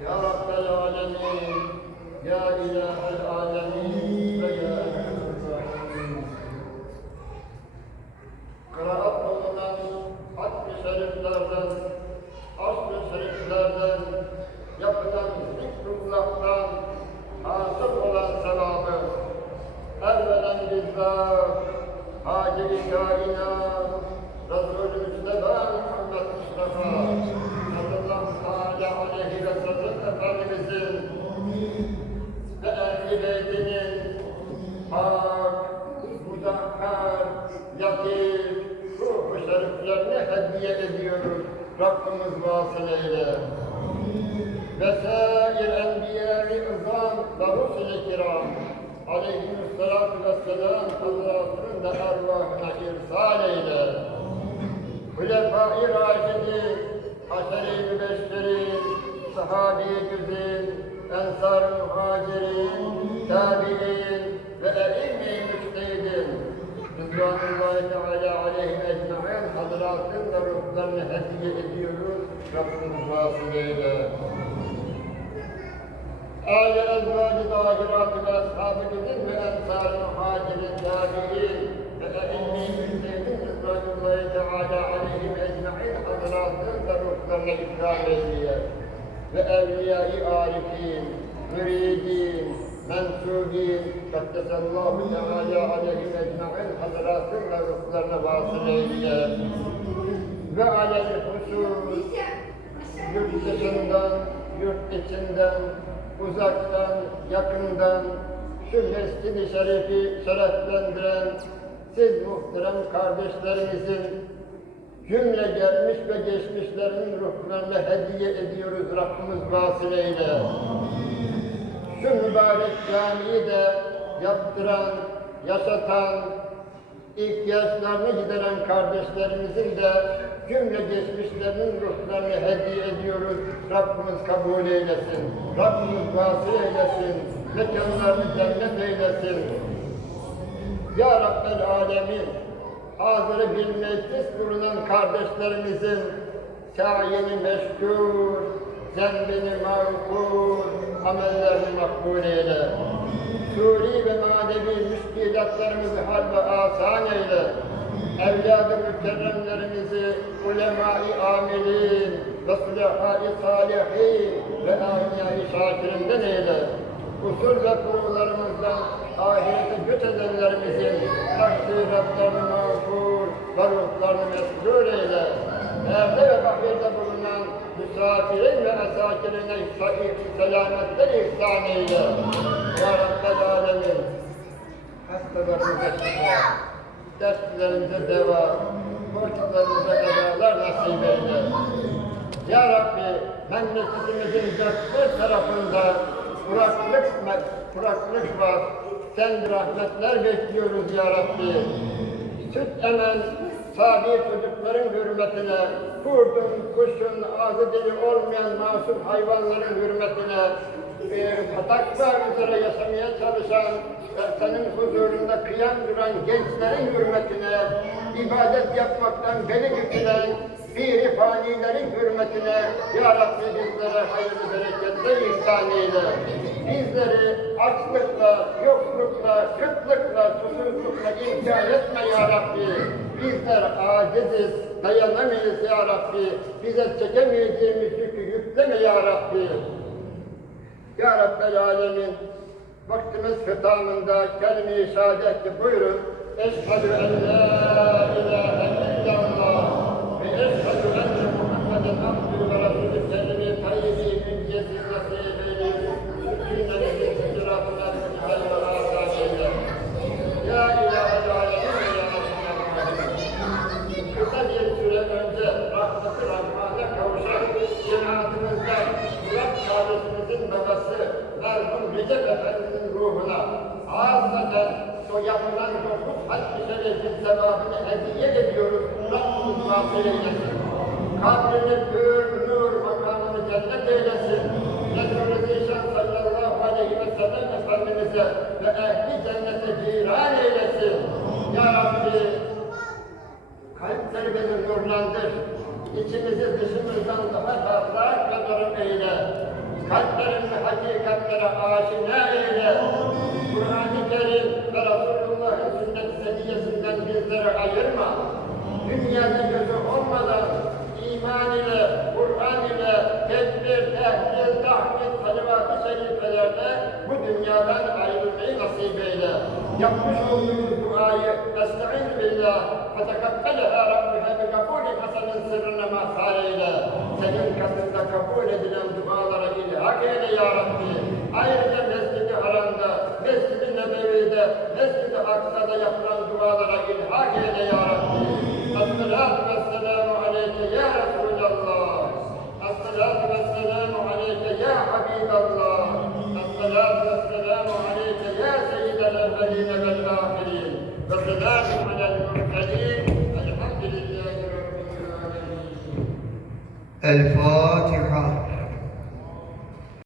Ya Rabbel Ya İlahel Alemin ve Ya Rahimin. Kıraat olunan hatmi şeriflerden, asr-ı şeriflerden, yapılan zikrullah'tan hasıl olan sevabı, evvelen bizzat, Hacı-i Kainat, Resulü Müsteba Muhammed Mustafa, sallallahu aleyhi ve sellem Efendimizin ve ehli beytinin pak, muzahhar, latif, ruhu şeriflerini hediye ediyoruz. Rabbimiz vasıl eyle. Ve sair enbiya-i izam ve rusul-i kiram aleyhissalatu vesselam Hazretlerinin de ervahına irsal eyle. Hulefai Raşidin, Aşere-i Mübeşşerin, Sahabe-i Güzin, Ensar-ı Muhacirin, Tabi'in ve E'immi-i Müçtehidin, Rızvanullahi Teala aleyhim ecma'in Hazretlerinin de ruhlarını hediye ediyoruz. Rabbimiz vasıl eyle. آل أزواج ظاهرات وأصحاب الجن وأنصار المهاجر التابعين فأئني من رضوان الله تعالى عليهم أجمعين حضرات ذرفنا ve evliyayı arifin, müridin, mensubin, Kaddesallahu Teala aleyhi ecmain hazratın ve ruhlarına vasıl eyle. Ve alel husus, yurt dışından, yurt içinden, uzaktan, yakından, şu mescid-i şerefi şereflendiren siz muhterem kardeşlerimizin cümle gelmiş ve geçmişlerin ruhlarına hediye ediyoruz Rabbimiz vasıl eyle. Şu mübarek camiyi de yaptıran, yaşatan, ihtiyaçlarını gideren kardeşlerimizin de cümle geçmişlerinin ruhlarını hediye ediyoruz. Rabbimiz kabul eylesin. Rabbimiz vasıl eylesin. Mekanlarını cennet eylesin. Ya Rabbel Alemin, hazırı bil meclis bulunan kardeşlerimizin sayeni meşgul, zembini mağfur, amellerini makbul eyle. Suri ve manevi müşkilatlarımızı hal ve asan eyle. Evladı mükerremlerimizi ulema-i amilin ve sülehâ-i salihin ve âmiyâ-i şakirinden eyle. Usul ve kurularımızdan ahirete göç edenlerimizin takdiratlarını ruhlarını mesrur eyle. Evde ve bahirde bulunan misafirin ve esakirine sahih selametler ihsan eyle. Ya Rabbel Alemin, hastalarımıza şifa, dertlerimize deva, borçlarımıza edalar nasip eyle. Ya Rabbi, memleketimizin dört tarafında kuraklık, kuraklık var. Sen rahmetler bekliyoruz ya Rabbi. Emen sabi çocukların hürmetine, kurdun, kuşun, ağzı dili olmayan masum hayvanların hürmetine, e, pataklar üzere yaşamaya çalışan senin huzurunda kıyam duran gençlerin hürmetine, ibadet yapmaktan beni bükülen piri fanilerin hürmetine Ya Rabbi bizlere hayırlı bereketler ihsan eyle. Bizleri açlıkla, yoklukla, kıtlıkla, susuzlukla imkan etme Ya Rabbi. Bizler aciziz, dayanamayız Ya Rabbi. Bize çekemeyeceğimiz yükü yükleme Ya Rabbi. Ya Rabbel Alemin, vaktimiz hitamında kelime-i şehadet buyurun. Eşhedü en la ağzına o yapılan dokuz hac-ı şerefin sevabını hediye ediyoruz. Rabbimiz vasıl eylesin. Kabrini pür, nur, makamını cennet eylesin. Resulü Zişan sallallahu aleyhi ve sellem Efendimiz'e ve ehli cennete ciran eylesin. Ya Rabbi kalpleri beni nurlandır. İçimizi dışımızdan daha ve darım eyle. Kalplerimizi hakikatlere aşina eyle. Kur'an-ı ayırma. Dünyada gözü olmadan iman ile, Kur'an ile, tedbir, tehdit, tahkik, salavat-ı şerifelerle bu dünyadan ayrılmayı nasip eyle. Yapmış olduğumuz duayı Estaizu billah fetekabbeleha Rabbiha bi kabulü hasanın sırrına mazhar eyle. Senin katında kabul edilen dualara ilhak eyle ya Rabbi. Ayrıca Mescid-i Haram'da, Mescid-i Nebevi'de, Mescid-i Aksa'da yapılan dualara ilhak eyle ya Rabbi. Esselatu vesselamu aleyke ya Resulallah. Esselatu vesselamu aleyke ya Habiballah. Esselatu vesselamu aleyke ya Seyyidel evveline vel ahirin. Ve selamun alel murselin. Elhamdülillahi Rabbil alemin. El